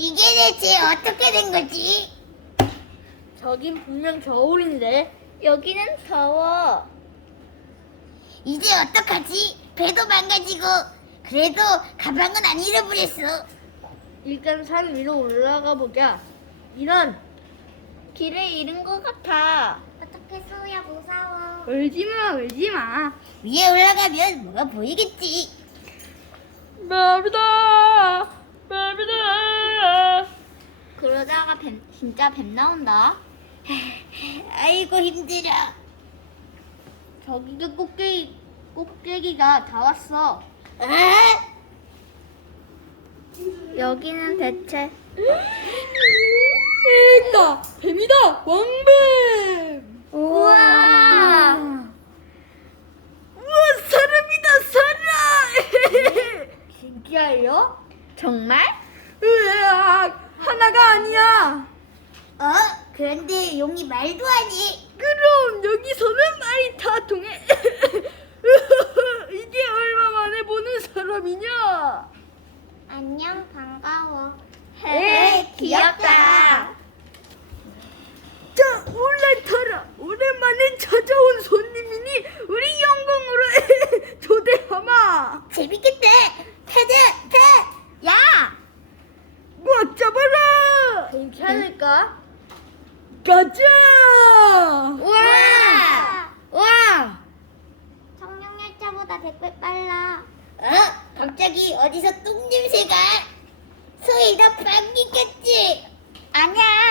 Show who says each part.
Speaker 1: 이게 대체 어떻게 된 거지?
Speaker 2: 저긴 분명 겨울인데.
Speaker 3: 여기는 더워.
Speaker 1: 이제 어떡하지? 배도 망가지고 그래도 가방은 안 잃어버렸어.
Speaker 2: 일단 산 위로 올라가 보자. 이런.
Speaker 3: 길을 잃은 것 같아.
Speaker 1: 어떡해 소야 무서워.
Speaker 2: 울지마 울지마.
Speaker 1: 위에 올라가면 뭐가 보이겠지.
Speaker 2: 맵이다 맵이다.
Speaker 3: 그러다가 진짜 뱀 나온다.
Speaker 1: 아이고 힘들어.
Speaker 2: 저기가 꼭대기가 다 왔어.
Speaker 1: 아?
Speaker 3: 여기는 대체
Speaker 2: 있다 뱀이다 왕뱀.
Speaker 3: 우와.
Speaker 2: 우와 사람이다 사람. 진짜요?
Speaker 3: 정말?
Speaker 2: 으악 하나가 아니야.
Speaker 1: 그런데 용이 말도 하니.
Speaker 2: 그럼 여기서는 말이 다 통해. 이게 얼마 만에 보는 사람이냐?
Speaker 1: 안녕 반가워.
Speaker 3: 귀엽다.
Speaker 2: 자 올라타라. 오랜만에 찾아온 손님이니 우리 영광으로 초대하마.
Speaker 1: 재밌겠다. 타자.
Speaker 3: 야!
Speaker 2: 꽉 잡아라. 괜찮을까? 가자.
Speaker 3: 우와! 우와!
Speaker 1: 청룡열차보다 100배 빨라. 갑자기 어디서 똥 냄새가? 소희 나 방귀 꼈지?
Speaker 3: 아니야.